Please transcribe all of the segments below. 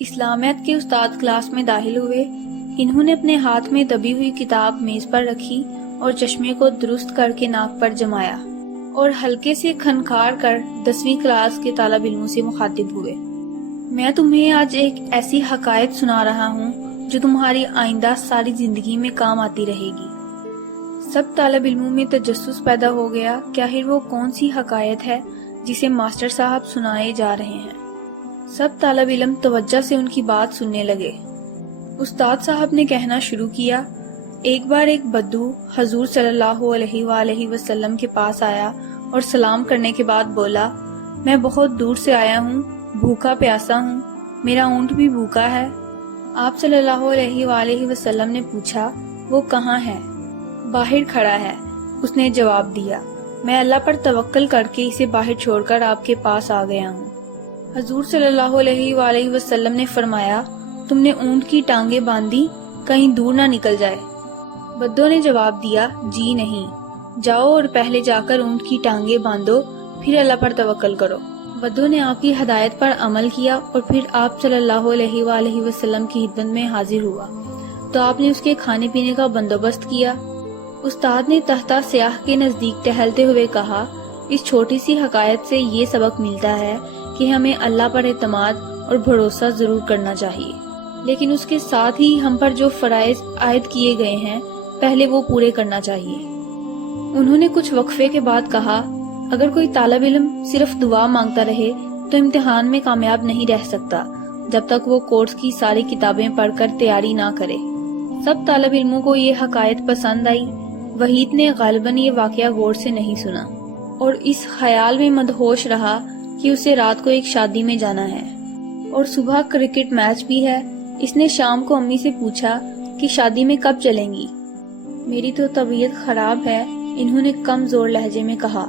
اسلامیات کے استاد کلاس میں داخل ہوئے۔ انہوں نے اپنے ہاتھ میں دبی ہوئی کتاب میز پر رکھی اور چشمے کو درست کر کے ناک پر جمایا اور ہلکے سے کھنکھار کر 10ویں کلاس کے طالب علموں سے مخاطب ہوئے۔ میں تمہیں آج ایک ایسی حقائق سنا رہا ہوں جو تمہاری آئندہ ساری زندگی میں کام آتی رہے گی۔ سب طالب علموں میں تجسس پیدا ہو گیا کہ آخر وہ کون سی حقائق ہے جسے ماسٹر صاحب سنائے جا رہے ہیں۔ سب طالب علم توجہ سے ان کی بات سننے لگے۔ استاد صاحب نے کہنا شروع کیا، ایک بار ایک بدو حضور صلی اللہ علیہ وآلہ وسلم کے پاس آیا اور سلام کرنے کے بعد بولا، میں بہت دور سے آیا ہوں، بھوکا پیاسا ہوں، میرا اونٹ بھی بھوکا ہے۔ آپ صلی اللہ علیہ وآلہ وسلم نے پوچھا، وہ کہاں ہے؟ باہر کھڑا ہے، اس نے جواب دیا، میں اللہ پر توکل کر کے اسے باہر چھوڑ کر آپ کے پاس آ گیا ہوں۔ حضور صلی اللہ علیہ وآلہ وسلم نے فرمایا، تم نے اونٹ کی ٹانگیں باندھی کہیں دور نہ نکل جائے؟ بدو نے جواب دیا، جی نہیں۔ جاؤ اور پہلے جا کر اونٹ کی ٹانگیں باندھو، پھر اللہ پر توکل کرو۔ بدو نے آپ کی ہدایت پر عمل کیا اور پھر آپ صلی اللہ علیہ وآلہ وسلم کی خدمت میں حاضر ہوا تو آپ نے اس کے کھانے پینے کا بندوبست کیا۔ استاد نے تختہ سیاہ کے نزدیک ٹہلتے ہوئے کہا، اس چھوٹی سی حقائق سے یہ سبق ملتا ہے کہ ہمیں اللہ پر اعتماد اور بھروسہ ضرور کرنا چاہیے، لیکن اس کے ساتھ ہی ہم پر جو فرائض عائد کیے گئے ہیں پہلے وہ پورے کرنا چاہیے۔ انہوں نے کچھ وقفے کے بعد کہا، اگر کوئی طالب علم صرف دعا مانگتا رہے تو امتحان میں کامیاب نہیں رہ سکتا جب تک وہ کورس کی ساری کتابیں پڑھ کر تیاری نہ کرے۔ سب طالب علموں کو یہ حقائق پسند آئی۔ وحید نے غالباً یہ واقعہ غور سے نہیں سنا اور اس خیال میں مدہوش رہا کہ اسے رات کو ایک شادی میں جانا ہے اور صبح کرکٹ میچ بھی ہے۔ اس نے شام کو امی سے پوچھا کہ شادی میں کب چلیں گی؟ میری تو طبیعت خراب ہے، انہوں نے کم زور لہجے میں کہا،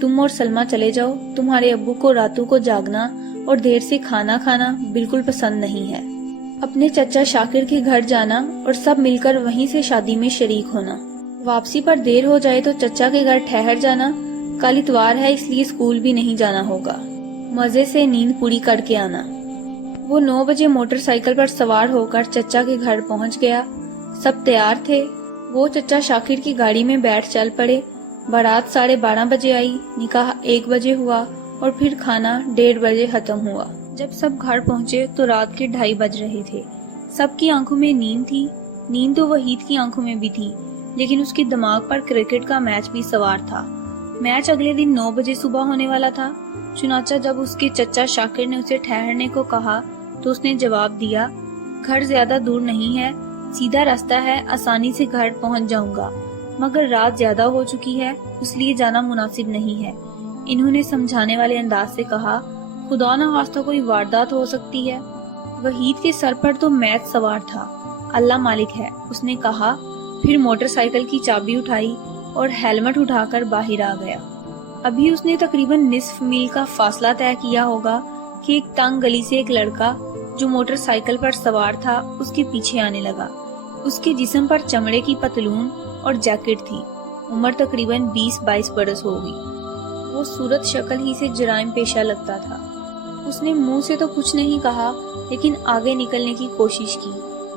تم اور سلمہ چلے جاؤ، تمہارے ابو کو راتوں کو جاگنا اور دیر سے کھانا کھانا بالکل پسند نہیں ہے۔ اپنے چچا شاکر کے گھر جانا اور سب مل کر وہیں سے شادی میں شریک ہونا۔ واپسی پر دیر ہو جائے تو چچا کے گھر ٹھہر جانا، کل اتوار ہے اس لیے اسکول بھی نہیں جانا ہوگا۔ مزے سے نیند پوری کر کے آنا۔ وہ 9 بجے موٹر سائیکل پر سوار ہو کر چچا کے گھر پہنچ گیا۔ سب تیار تھے۔ وہ چچا شاکر کی گاڑی میں بیٹھ چل پڑے۔ بارات 12:30 بجے آئی، نکاح 1 بجے ہوا اور پھر کھانا 1:30 بجے ختم ہوا۔ جب سب گھر پہنچے تو رات کے 2:30 بج رہے تھے۔ سب کی آنکھوں میں نیند تھی۔ نیند تو وحید کی آنکھوں میں بھی تھی، لیکن اس کے دماغ پر کرکٹ کا میچ بھی سوار تھا۔ میچ اگلے دن 9 بجے صبح ہونے والا تھا۔ چنانچہ جب اس کے چچا شاکر نے اسے ٹھہرنے کو کہا تو اس نے جواب دیا، گھر زیادہ دور نہیں ہے، سیدھا راستہ ہے، آسانی سے گھر پہنچ جاؤں گا، مگر رات زیادہ ہو چکی ہے اس لیے جانا مناسب نہیں ہے۔ انہوں نے سمجھانے والے انداز سے کہا، خدا نہ خواستہ کوئی واردات ہو سکتی ہے۔ وحید کے سر پر تو میچ سوار تھا۔ اللہ مالک ہے، اس نے کہا، پھر موٹر سائیکل کی چابی اٹھائی اور ہیلمٹ اٹھا کر باہر آ گیا۔ ابھی اس نے تقریباً نصف میل کا فاصلہ طے کیا ہوگا کہ ایک تنگ گلی سے ایک لڑکا جو موٹر سائیکل پر سوار تھا اس کے پیچھے آنے لگا۔ اس کے جسم پر چمڑے کی پتلون اور جیکٹ تھی۔ عمر تقریباً 20-22 برس ہوگی۔ وہ صورت شکل ہی سے جرائم پیشہ لگتا تھا۔ اس نے منہ سے تو کچھ نہیں کہا لیکن آگے نکلنے کی کوشش کی۔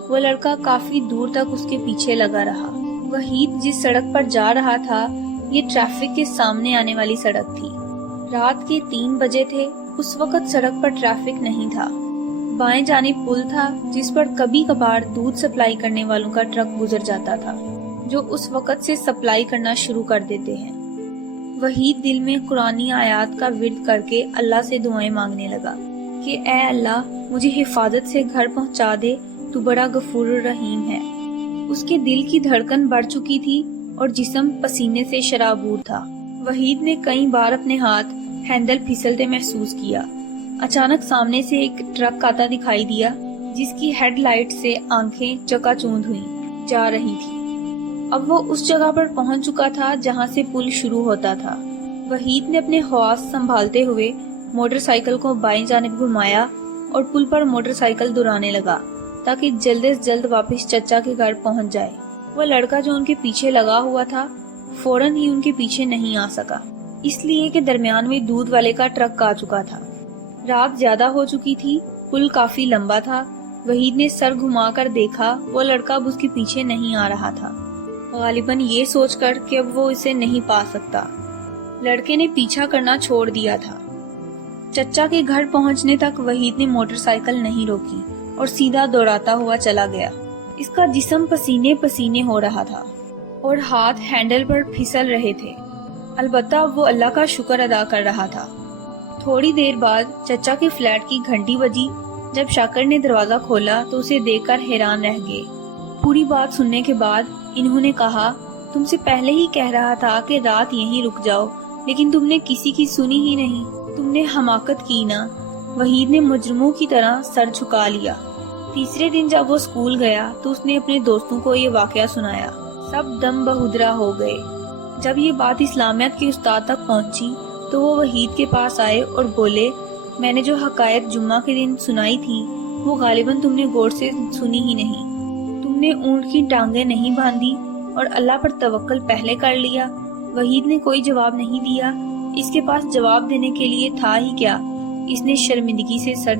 وہ لڑکا کافی دور تک اس کے پیچھے لگا رہا۔ وحید جس سڑک پر جا رہا تھا یہ ٹریفک کے سامنے آنے والی سڑک تھی۔ رات کے 3 بجے تھے۔ اس وقت سڑک پر ٹریفک نہیں تھا۔ بائیں جانب پل تھا جس پر کبھی کبھار دودھ سپلائی کرنے والوں کا ٹرک گزر جاتا تھا جو اس وقت سے سپلائی کرنا شروع کر دیتے ہیں۔ وحید دل میں قرآنی آیات کا ورد کر کے اللہ سے دعائیں مانگنے لگا کہ اے اللہ مجھے حفاظت سے گھر پہنچا دے، تو بڑا غفور الرحیم ہے۔ اس کے دل کی دھڑکن بڑھ چکی تھی اور جسم پسینے سے شرابور تھا۔ وحید نے کئی بار اپنے ہاتھ ہینڈل پھسلتے محسوس کیا۔ اچانک سامنے سے ایک ٹرک آتا دکھائی دیا جس کی ہیڈ لائٹ سے آنکھیں چکا چوندھ ہوئی جا رہی تھی۔ اب وہ اس جگہ پر پہنچ چکا تھا جہاں سے پل شروع ہوتا تھا۔ وحید نے اپنے حواس سنبھالتے ہوئے موٹر سائیکل کو بائیں جانب گھمایا اور پل پر موٹر سائیکل دوڑانے لگا تاکہ جلد از جلد واپس چچا کے گھر پہنچ جائے۔ وہ لڑکا جو ان کے پیچھے لگا ہوا تھا فوراً ہی ان کے پیچھے نہیں آ سکا، اس لیے کہ درمیان میں دودھ والے کا ٹرک آ چکا تھا۔ رات زیادہ ہو چکی تھی پل کافی لمبا تھا۔ وحید نے سر گھما کر دیکھا، وہ لڑکا اب اس کے پیچھے نہیں آ رہا تھا، غالباً یہ سوچ کر کہ اب وہ اسے نہیں پا سکتا۔ لڑکے نے پیچھا کرنا چھوڑ دیا تھا۔ چچا کے گھر پہنچنے تک وحید نے موٹر سائیکل نہیں روکی اور سیدھا دوڑاتا ہوا چلا گیا۔ اس کا جسم پسینے پسینے ہو رہا تھا اور ہاتھ ہینڈل پر پھسل رہے تھے، البتہ وہ اللہ کا شکر ادا کر رہا تھا۔ تھوڑی دیر بعد چچا کے فلیٹ کی گھنٹی بجی۔ جب شاکر نے دروازہ کھولا تو اسے دیکھ کر حیران رہ گئے۔ پوری بات سننے کے بعد انہوں نے کہا، تم سے پہلے ہی کہہ رہا تھا کہ رات یہیں رک جاؤ، لیکن تم نے کسی کی سنی ہی نہیں، تم نے حماقت کی نا۔ وحید نے مجرموں کی طرح سر جھکا لیا۔ تیسرے دن جب وہ اسکول گیا تو اس نے اپنے دوستوں کو یہ واقعہ سنایا۔ سب دم بہدرا ہو گئے۔ جب یہ بات اسلامیات کے استاد تک پہنچی تو وہ وحید کے پاس آئے اور بولے، میں نے جو حقائق جمعہ کے دن سنائی تھی وہ غالباً تم نے غور سے سنی ہی نہیں۔ تم نے اونٹ کی ٹانگیں نہیں باندھی اور اللہ پر توکل پہلے کر لیا۔ وحید نے کوئی جواب نہیں دیا۔ اس کے پاس جواب دینے کے لیے تھا ہی کیا؟ اس نے شرمندگی سے سر